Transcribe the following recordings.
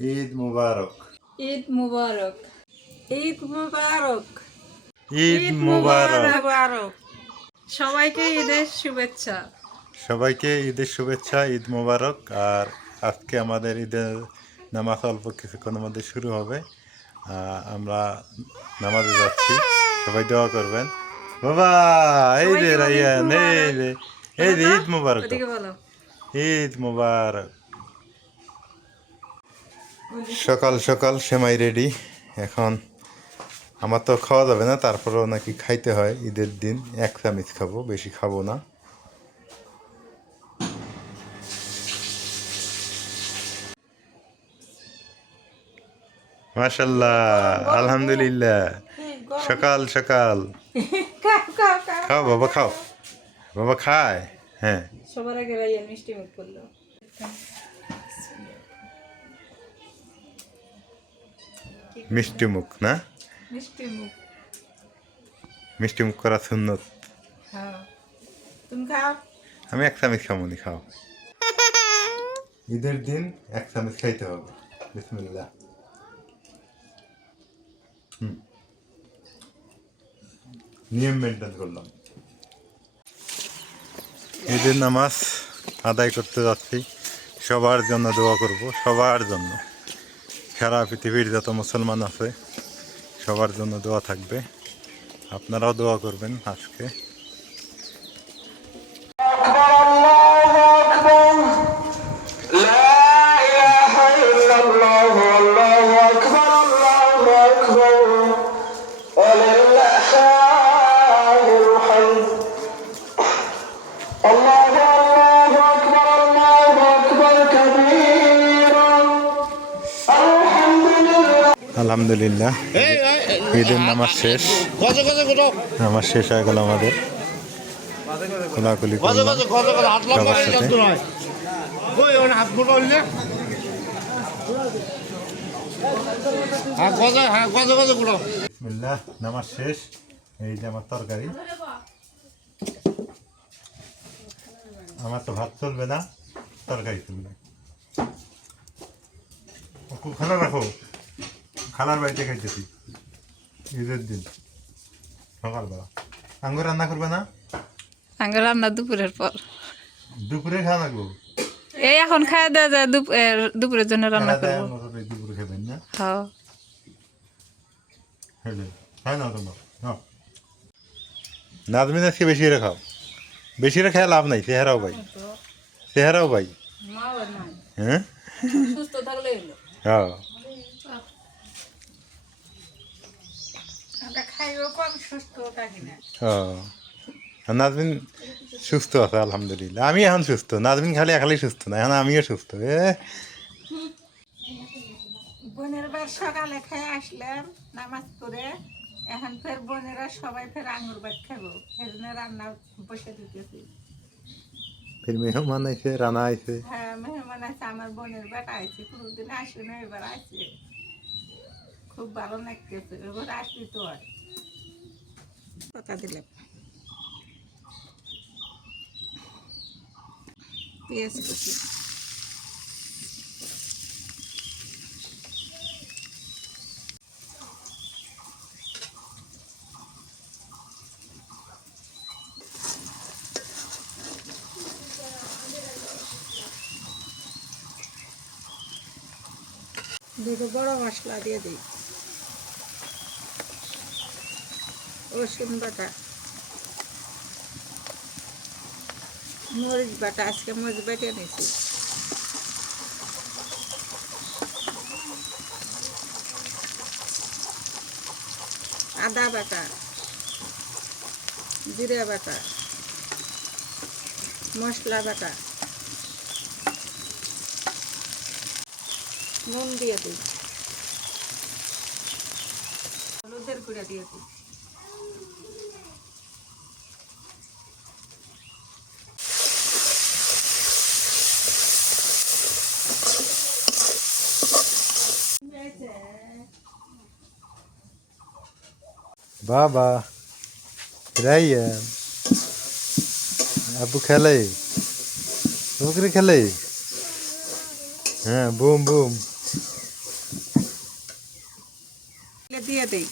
ঈদ মুবারক। ঈদ মুবারক। ঈদ মুবারক। ঈদ মুবারক। সবাইকে ঈদের শুভেচ্ছা। সবাইকে ঈদের শুভেচ্ছা, ঈদ মুবারক। আর আজকে আমাদের ঈদের নামাজ অল্প কিছুক্ষণের মধ্যে শুরু হবে। আমরা নামাজে যাচ্ছি, সবাই দোয়া করবেন। বাবা এই যে রাইয়ান, এই যে ঈদ মুবারক, ঈদ মুবারক। সকাল সকাল সেমাই রেডি। এখন আমার তো খাওয়া যাবে না, তারপরেও নাকি খাইতে হয় ঈদের দিন। 1 চামচ খাবো, বেশি খাবো না। মাশাল্লাহ, আলহামদুলিল্লাহ। সকাল সকাল খাও বাবা, খাও বাবা, খায়। হ্যাঁ, সবার আগে রাইয়ান মিষ্টি মুখ করলো। মিষ্টি মুখ না, মিষ্টি মুখ। মিষ্টি মুখ করা সুন্নত। হ্যাঁ, তুমি খাও। আমি 1 চামচ খামনি, খাও। ঈদের দিন 1 চামচ খাইতে হবে। বিসমিল্লাহ। নিয়ম মেনটেন করলাম। ঈদের নামাজ আদায় করতে যাচ্ছি। সবার জন্য দোয়া করব, সবার জন্য। সারা পৃথিবীর যত মুসলমান আছে সবার জন্য দোয়া থাকবে। আপনারাও দোয়া করবেন আজকে। আলহামদুলিল্লাহ, ঈদের নামাজ শেষ। নামাজ শেষ হয়ে গেল আমাদের। কোলাকুলি করলাম সবার সাথে। বিসমিল্লাহ, নামাজ শেষ। এই যে আমার তরকারি। আমার তো ভাত চলবে না, তরকারি চলবে। খালা রাখো, খালার বাড়িতে খাইতেছি ঈদের দিন সকালবেলা। আঙ্গুর রান্না করবে না? আঙ্গুর রান্না দুপুরের পর। দুপুরে খাওয়া লাগবো। এই এখন খাওয়া দেওয়া যায়, দুপুরের জন্য রান্না করবো। দুপুরে খাবেন না? হ্যাঁ, খাই না তোমার। নাজমিন আজকে বেশি রে খাও, বেশি রে খেয়ে লাভ নাই। চেহারাও ভাই, চেহারাও ভাই। হ্যাঁ, সুস্থ থাকলে হলো। হ্যাঁ, নাজমিন সুস্থ আছে আলহামদুলিল্লাহ। আমি এখন সুস্থ, নাজমিন খালি একালেই সুস্থ না, এখন আমিও সুস্থ। বোনের বার সকালে খেয়ে আসলাম নামাজ পড়ে। এখন ফের বোনেরা সবাই ফের আঙুর ভাত খাবো, ফের রান্না বসে দিতেছি। ফির মেহমান আইছে, রানা আইছে। হ্যাঁ, মেহমান আছে, আমার বোনের বেটা আইছে, কোনোদিন আসে না, এবার আসছে। খুব ভালো লাগতেছে, এবার আসবি তো। আর কথা দিলাম, পেঁয়াজ কুচি, দুটো বড় মশলা দিয়ে দিই, রসুন বাটা, মরিচ বাটা। আজকে মরিচ বাটিয়ে নিয়েছি। আদা বাটা, জিরা বাটা, মশলা বাটা, নুন দিয়ে দিই, হলুদের গুঁড়া দিয়ে দিই। বাবা রাইয়ান, আব্বু খেলে, বকরি খেলে। হ্যাঁ, বুম বুম। আজকে দিয়ে দেই।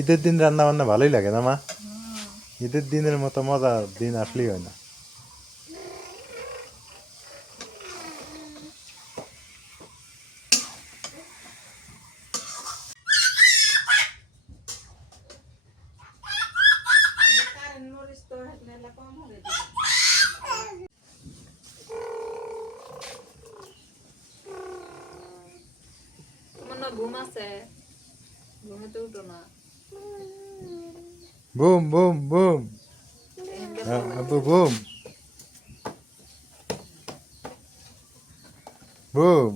ঈদের দিন রান্না বান্না ভালোই লাগে না মা? ঈদের দিনের মতো মজা দিন আসলেই হয় না। তোমার না ঘুম আছে, ঘুমেতে উঠো না। বুম বুম বুম, আব্বু বুম বুম।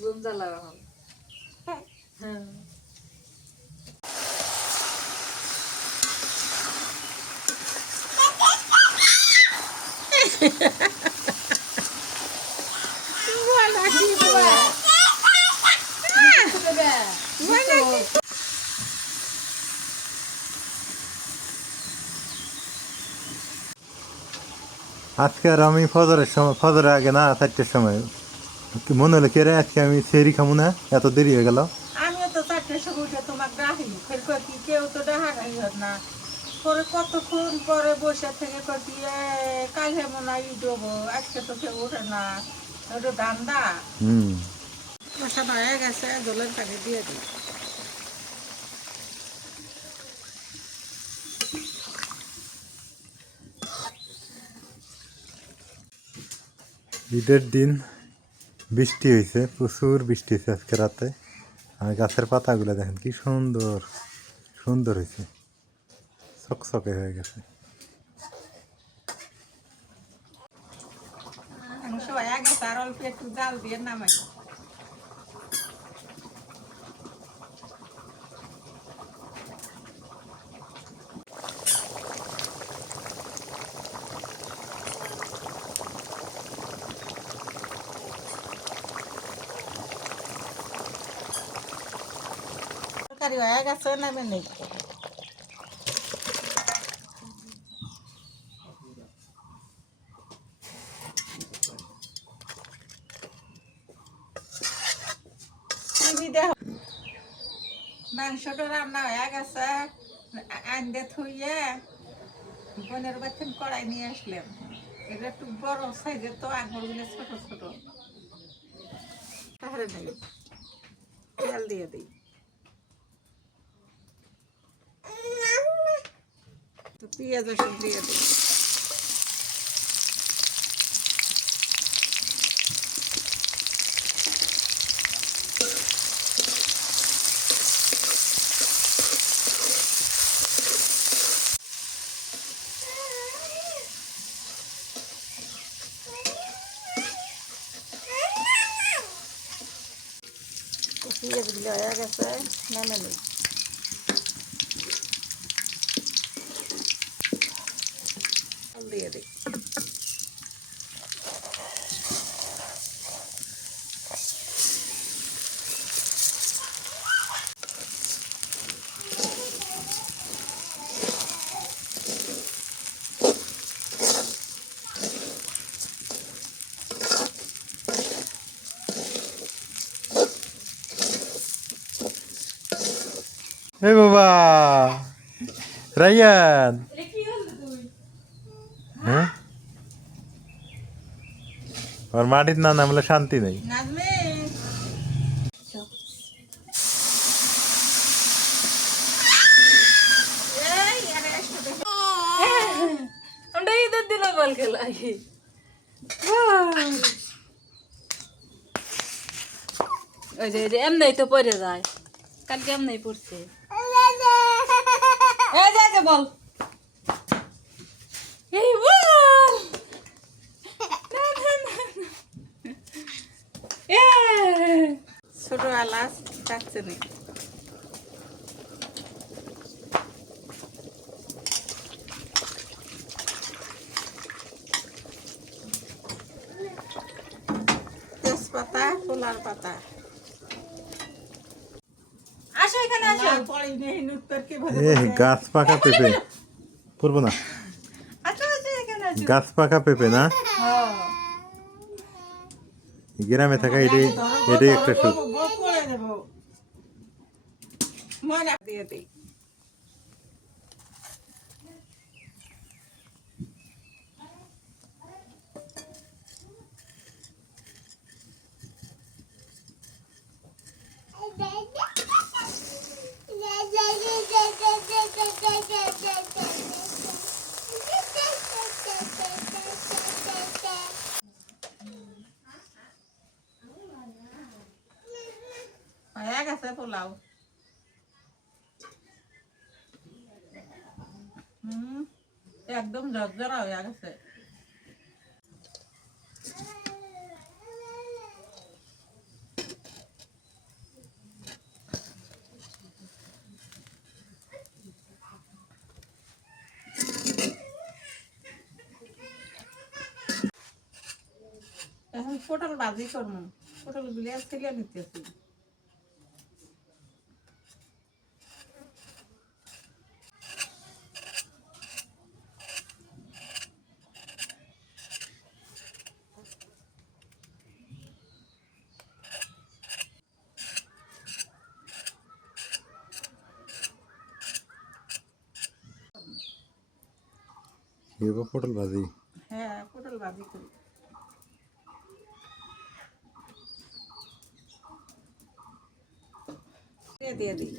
ঘুম জ্বালাও এখন। আজকে আর আমি ফজরের সময়, ফজরের আগে না 4টার সময় মনে হলো কে রে আজকে আমি সেরি খামু না, এত দেরি হয়ে গেল। আমিও তো 4টার সময় উঠে তোমার ডাকি, ফের কি কেউ তো ডাকা গাই না। পরে কতক্ষণ পরে বসে থেকে কটি কাল মনে হয় ঈদ হবো, আজকে তো কেউ ওঠে না, ওটা ধান্দা। মশাটা হয়ে গেছে, জলের পানি দিয়ে দিই। ঈদের দিন বৃষ্টি হয়েছে, প্রচুর বৃষ্টি হয়েছে আজকে রাতে। আর গাছের পাতাগুলো দেখেন কি সুন্দর সুন্দর হয়েছে, চকচকে হয়ে গেছে। মাংস হয়ে গেছে, আর অল্প একটু জাল দিয়ে নামাই। তরকারি হয়ে গেছে, নামে নেই। মাংসটা রান্না হয়ে গেছে, আন্দে থুইয়ে বোনের বাচ্চা কড়াই নিয়ে আসলাম। এটা একটু বড় সাইজের তো, আঙুরগুলো ছোট ছোট। তাহলে নেই, তেল দিয়ে দিই। তো পেঁয়াজ সব দিয়ে দিই। পেঁয়াজগুলো হয়ে গেছে, নামে নিই। দিয়ে দিই। এ বাবা রায়ান, হ্যাঁ আর মাটির না নামলে শান্তি নেই। আমরা ঈদের দিনও বল খেলাই। ওই যে এমনি তো পড়ে যায়, কালকে এমনি পড়ছে। বল এই বল ছোট এলাচ, দারচিনি। কলার পাতা আসো এখানে আসো পরে নেই নুত্তর কি এ গাছ পাকা পেঁপে পড়বো না, আসো আসো এখানে আসো গাছ পাকা পেঁপে না, হ্যাঁ গ্রামে থাকা এটাই এটাই একটা সুখ। করে দেব ময়না দিয়ে দিই হয়ে গেছে পোলাও একদম ঝরঝরা হয়ে গেছে এখন পটল ভাজি করবো পটল গুলি ছেলে নিতেছি এবার পটল ভাজি, হ্যাঁ পটল ভাজি করি দিয়ে দিই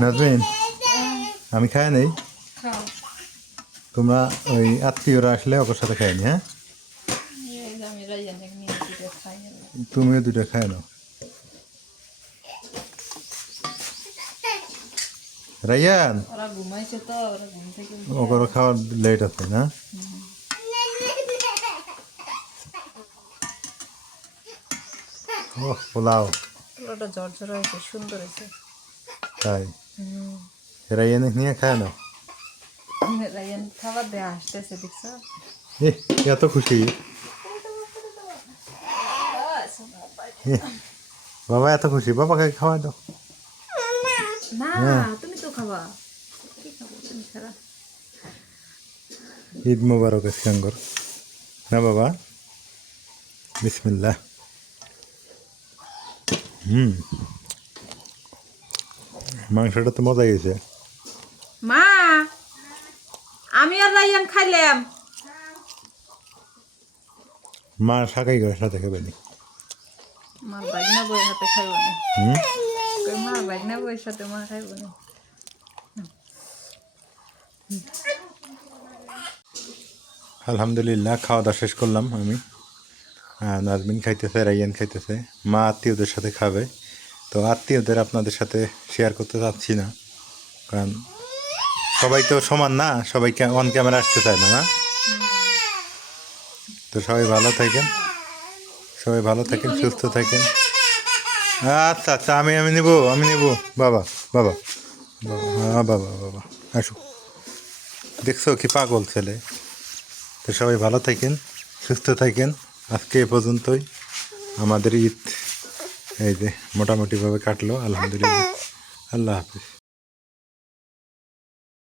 নাজমিন আমি খাই নেই, খাও তোমরা ওই আত্মীয়রা আসলে ওর সাথে খাইনি, হ্যাঁ এই যে আমি রাইয়ান থেকে নিয়ে দিতে খাই তুমিও দুটো খাই নাও। রাইয়ান ওরা ঘুমাইছে তো ওরা ঘুম থেকে ওর খাওয়ার লেট আছে না, ও পোলাও পুরোটা ঝরঝর হয়েছে সুন্দর হয়েছে তাই রাইয়ান নিয়ে খায় নাও। রাইয়ান খাবার দেয়া আসতেছে দেখছো এ এত খুশি, বাবা এত খুশি, বাবাকে খাওয়া দাও। না তুমি তো খাবা কি খাবো তুমি ছাড়া ঈদ মোবারক ইস্কাঙ্গর না বাবা, বিসমিল্লাহ। মাংসটা তো মজা গেছে। মা আমি আর রাইয়ান খাইলাম মা শাকাই করে সাথে খাবে নি। মার বাইনা বইয়ের হাতে খাইব না হুম মার বাইনা বইয়ের সাথে মা খাইব না আলহামদুলিল্লাহ খাওয়া দাওয়া শেষ করলাম আমি, নাজমিন খাইতেছে, রাইয়ান খাইতেছে, মা আত্মীয়দের সাথে খাবে। তো আত্মীয়দের আপনাদের সাথে শেয়ার করতে চাচ্ছি না, কারণ সবাই তো সমান না, সবাইকে অন ক্যামেরা আসতে চায় না, না? তো সবাই ভালো থাকেন, সবাই ভালো থাকেন, সুস্থ থাকেন। আচ্ছা আচ্ছা আমি নেব বাবা বাবা বাবা বাবা বাবা আসো, দেখছো কি পাগল ছেলে। তো সবাই ভালো থাকেন, সুস্থ থাকেন। আজকে এ পর্যন্তই আমাদের ঈদ এই যে মোটামুটিভাবে কাটলো, আলহামদুলিল্লাহ। আল্লাহ হাফিজ।